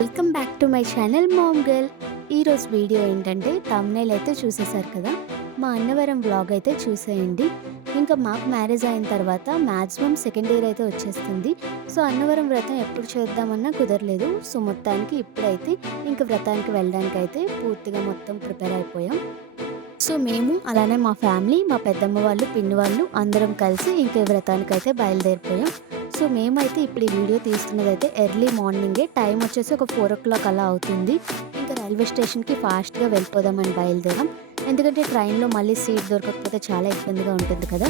Welcome back to my channel mom girl ఈరోజు video ఏంటంటే thumbnail అయితే చూసేశారు కదా? మా అన్నవరం బ్లాగ్ అయితే చూసేయండి. ఇంకా మాకు మ్యారేజ్ అయిన తర్వాత మ్యాక్సిమం సెకండ్ ఇయర్ అయితే వచ్చేస్తుంది. సో అన్నవరం వ్రతం ఎప్పుడు చేద్దామన్నా కుదరలేదు. సో మొత్తానికి ఇప్పుడైతే ఇంకా వ్రతానికి వెళ్ళడానికి అయితే పూర్తిగా మొత్తం ప్రిపేర్ అయిపోయాం. సో మేము అలానే మా ఫ్యామిలీ మా పెద్దమ్మ వాళ్ళు పిన్ని వాళ్ళు అందరం కలిసి ఇంకా వ్రతానికి అయితే బయలుదేరిపోయాం. సో మేమైతే ఇప్పుడు ఈ వీడియో తీసుకున్నది అయితే ఎర్లీ మార్నింగే. టైం వచ్చేసి ఒక ఫోర్ ఓ క్లాక్ అలా అవుతుంది. ఇంకా రైల్వే స్టేషన్కి ఫాస్ట్గా వెళ్ళిపోదామని బయలుదేరాం. ఎందుకంటే ట్రైన్లో మళ్ళీ సీట్ దొరకకపోతే చాలా ఇబ్బందిగా ఉంటుంది కదా.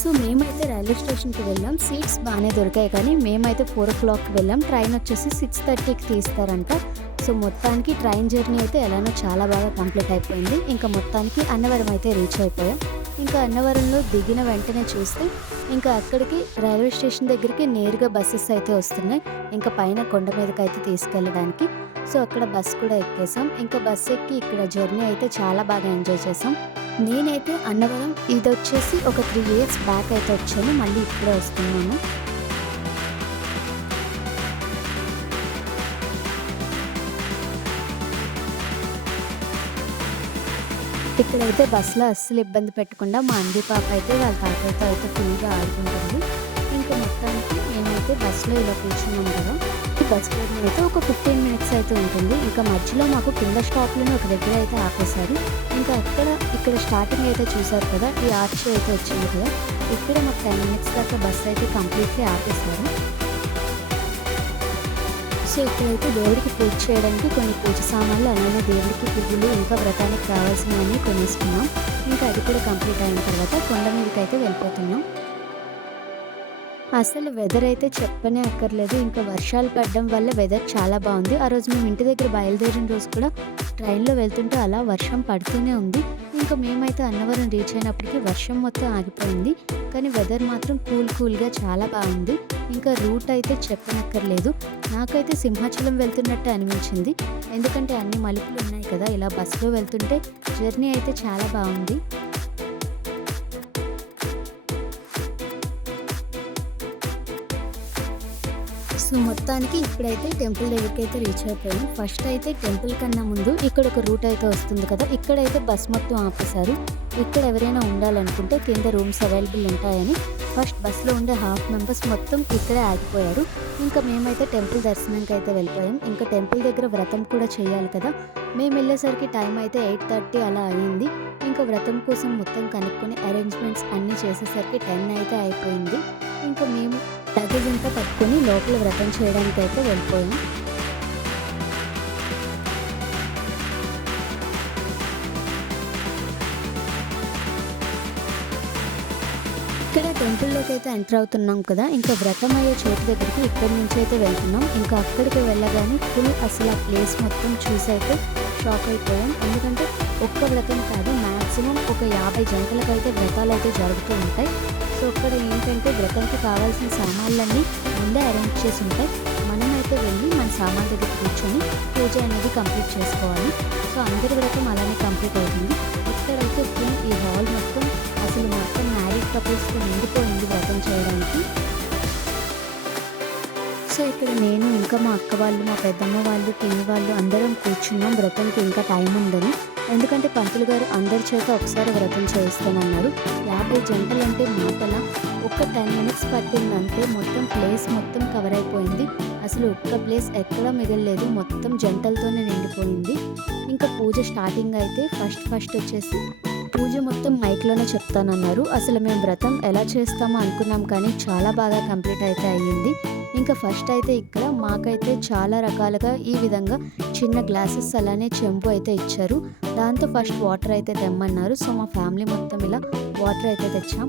సో మేమైతే రైల్వే స్టేషన్కి వెళ్ళాం. సీట్స్ బాగానే దొరికాయి కానీ మేమైతే ఫోర్ ఓ క్లాక్కి వెళ్ళాం. ట్రైన్ వచ్చేసి సిక్స్ థర్టీకి తీస్తారంట. సో మొత్తానికి ట్రైన్ జర్నీ అయితే ఎలానో చాలా బాగా కంప్లీట్ అయిపోయింది. ఇంకా మొత్తానికి అన్నవరం అయితే రీచ్ అయిపోయాం. ఇంకా అన్నవరంలో దిగిన వెంటనే చూస్తే ఇంకా అక్కడికి రైల్వే స్టేషన్ దగ్గరికి నేరుగా బస్సెస్ అయితే వస్తున్నాయి. ఇంకా పైన కొండ మీదకి అయితే తీసుకెళ్ళడానికి. సో అక్కడ బస్ కూడా ఎక్కేసాం. ఇంకా బస్ ఎక్కి ఇక్కడ జర్నీ అయితే చాలా బాగా ఎంజాయ్ చేసాం. నేనైతే అన్నవరం ఇది వచ్చేసి ఒక త్రీ ఇయర్స్ బ్యాక్ అయితే వచ్చాను. మళ్ళీ ఇప్పుడే వస్తున్నాను. ఇక్కడైతే బస్సులో అస్సలు ఇబ్బంది పెట్టకుండా మా అంది పాప అయితే వాళ్ళ తాతయ్యతో అయితే ఫుల్గా ఆడుకుంటుంది. ఇంకా మొత్తానికి మేమైతే బస్సులో ఇలా కూర్చున్నాం కదా. ఈ బస్ జర్నీ అయితే ఒక ఫిఫ్టీన్ మినిట్స్ అయితే ఉంటుంది. ఇంకా మధ్యలో మాకు కింద స్టాప్లోనే ఒక దగ్గర అయితే ఆపేశారు. ఇంకా అక్కడ ఇక్కడ స్టార్టింగ్ అయితే చూసారు కదా ఈ ఆర్చ్ అయితే వచ్చింది కదా. ఇక్కడ మాకు టెన్ మినిట్స్ దాకా బస్ అయితే కంప్లీట్లీ ఆపేశారు. సో ఇక్కడైతే దేవుడికి పూజ చేయడానికి కొన్ని పూజ సామాన్లు అలానే దేవుడికి పువ్వులు ఇంకా వ్రతానికి కావాల్సినవన్నీ కొనేసుకున్నాం. ఇంకా అది కూడా కంప్లీట్ అయిన తర్వాత కొండ మీదకి అయితే వెళ్ళిపోతున్నాం. అసలు వెదర్ అయితే చెప్పనే అక్కర్లేదు. ఇంకా వర్షాలు పడడం వల్ల వెదర్ చాలా బాగుంది. ఆ రోజు మేము ఇంటి దగ్గర బయలుదేరిన రోజు కూడా ట్రైన్లో వెళ్తుంటే అలా వర్షం పడుతూనే ఉంది. ఇంకా మేమైతే అన్నవరం రీచ్ అయినప్పటికీ వర్షం మొత్తం ఆగిపోయింది. కానీ వెదర్ మాత్రం కూల్ కూల్గా చాలా బాగుంది. ఇంకా రూట్ అయితే చెప్పనక్కర్లేదు. నాకైతే సింహాచలం వెళ్తున్నట్టు అనిపించింది. ఎందుకంటే అన్ని మలుపులు ఉన్నాయి కదా ఇలా బస్సులో వెళ్తుంటే జర్నీ అయితే చాలా బాగుంది. సో మొత్తానికి ఇప్పుడైతే టెంపుల్ దగ్గరికి అయితే రీచ్ అయిపోయాం. ఫస్ట్ అయితే టెంపుల్ కన్నా ముందు ఇక్కడ ఒక రూట్ అయితే వస్తుంది కదా ఇక్కడైతే బస్ మొత్తం ఆపేశారు. ఇక్కడ ఎవరైనా ఉండాలనుకుంటే కింద రూమ్స్ అవైలబుల్ ఉంటాయని ఫస్ట్ బస్సులో ఉండే హాఫ్ మెంబర్స్ మొత్తం ఇక్కడే ఆగిపోయారు. ఇంకా మేమైతే టెంపుల్ దర్శనానికి అయితే వెళ్ళిపోయాం. ఇంకా టెంపుల్ దగ్గర వ్రతం కూడా చేయాలి కదా. మేము వెళ్ళేసరికి టైం అయితే ఎయిట్ థర్టీ అలా అయ్యింది ఇంకా వ్రతం కోసం మొత్తం కనుక్కొని అరేంజ్మెంట్స్ అన్నీ చేసేసరికి టెన్ అయితే అయిపోయింది. ఇంకా మేము లగేజ్ అంతా పట్టుకొని లోపల వ్రతం చేయడానికి అయితే వెళ్ళిపోయాం. ఇక్కడ టెంపుల్లోకి అయితే ఎంటర్ అవుతున్నాం కదా ఇంకా వ్రతం అయ్యే చోటు దగ్గరికి ఇక్కడి నుంచి అయితే వెళ్తున్నాం. ఇంకా అక్కడికి వెళ్ళగానే ఫుల్ అసలు ఆ ప్లేస్ మొత్తం చూసి అయితే షాక్ అయిపోయాం. ఎందుకంటే ఒక్క వ్రతం కాదు మ్యాక్సిమం ఒక యాభై జంటలకు అయితే వ్రతాలు అయితే జరుగుతూ ఉంటాయి. సో ఇక్కడ ఏంటంటే వ్రతంకి కావాల్సిన సామాన్లన్నీ ముందే అరేంజ్ చేసి ఉంటాయి. మనమైతే వెళ్ళి మన సామాన్ దగ్గర కూర్చొని పూజ అనేది కంప్లీట్ చేసుకోవాలి. సో అందరి వ్రతం అలానే కంప్లీట్ అవుతుంది. మ్యారీడ్ కపుల్స్తో నిండిపోయింది చేయడానికి. సో ఇక్కడ నేను ఇంకా మా అక్క వాళ్ళు మా పెద్దమ్మ వాళ్ళు పిన్ని వాళ్ళు అందరం కూర్చున్నాం. వ్రతంకి ఇంకా టైం ఉందని ఎందుకంటే పంతులు గారు అందరి చేత ఒకసారి వ్రతం చేయిస్తానన్నారు. యాభై జంటలు అంటే మాటల ఒక్క టెన్ మినిట్స్ పట్టిందంటే మొత్తం ప్లేస్ మొత్తం కవర్ అయిపోయింది. అసలు ఒక్క ప్లేస్ ఎక్కడా మిగలలేదు. మొత్తం జంటలతోనే నిండిపోయింది. ఇంకా పూజ స్టార్టింగ్ అయితే ఫస్ట్ ఫస్ట్ వచ్చేసి పూజ మొత్తం మైక్లోనే చెప్తానన్నారు. అసలు మేము వ్రతం ఎలా చేస్తామో అనుకున్నాం కానీ చాలా బాగా కంప్లీట్ అయితే అయ్యింది. ఇంకా ఫస్ట్ అయితే ఇక్కడ మాకైతే చాలా రకాలుగా ఈ విధంగా చిన్న గ్లాసెస్ అలానే చెంపు అయితే ఇచ్చారు. దాంతో ఫస్ట్ వాటర్ అయితే తెమ్మన్నారు. సో మా ఫ్యామిలీ మొత్తం ఇలా వాటర్ అయితే తెచ్చాం.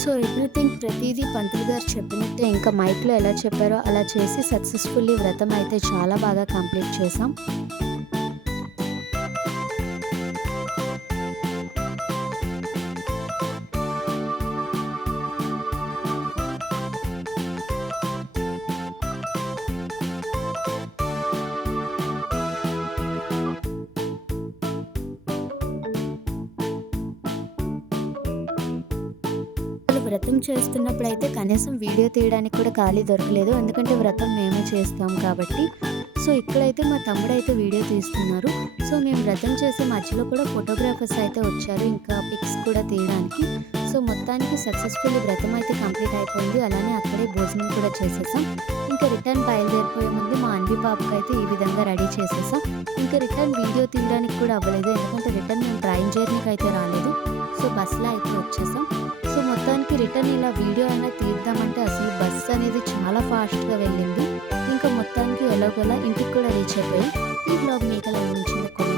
సో ఎవ్రీథింగ్ ప్రతిదీ పంతులు గారు చెప్పినట్టే ఇంకా మైక్లో ఎలా చెప్పారో అలా చేసి సక్సెస్ఫుల్లీ వ్రతం అయితే చాలా బాగా కంప్లీట్ చేసాం వ్రతం చేస్తున్నప్పుడు అయితే కనీసం వీడియో తీయడానికి కూడా ఖాళీ దొరకలేదు ఎందుకంటే వ్రతం మేమే చేస్తాం కాబట్టి సో ఇక్కడైతే మా తమ్ముడైతే వీడియో తీస్తున్నారు. సో మేము వ్రతం చేసే మధ్యలో కూడా ఫోటోగ్రాఫర్స్ అయితే వచ్చారు. ఇంకా పిక్స్ కూడా తీయడానికి. సో మొత్తానికి సక్సెస్ఫుల్ వ్రతం అయితే కంప్లీట్ అయిపోయింది. అలానే అక్కడే భోజనం కూడా చేసేసాం. ఇంకా రిటర్న్ బయలుదేరిపోయే ముందు మా అన్వి పాపకైతే ఈ విధంగా రెడీ చేసేసాం. ఇంకా రిటర్న్ వీడియో తీయడానికి కూడా అవ్వలేదు. ఎందుకంటే రిటర్న్ మేము ట్రైన్ జర్నీకి అయితే రాలేదు. సో బస్సులో అయితే వచ్చేసాం. సో మొత్తానికి రిటర్న్ ఇలా వీడియో అయినా తీద్దామంటే అసలు బస్సు అనేది చాలా ఫాస్ట్‌గా వెళ్ళింది. ఇంకా మొత్తానికి ఎలాగోలా ఇంటికి కూడా రీచ్ అయిపోయి ఈ వ్లాగ్ మీకెలా అనిపించింది?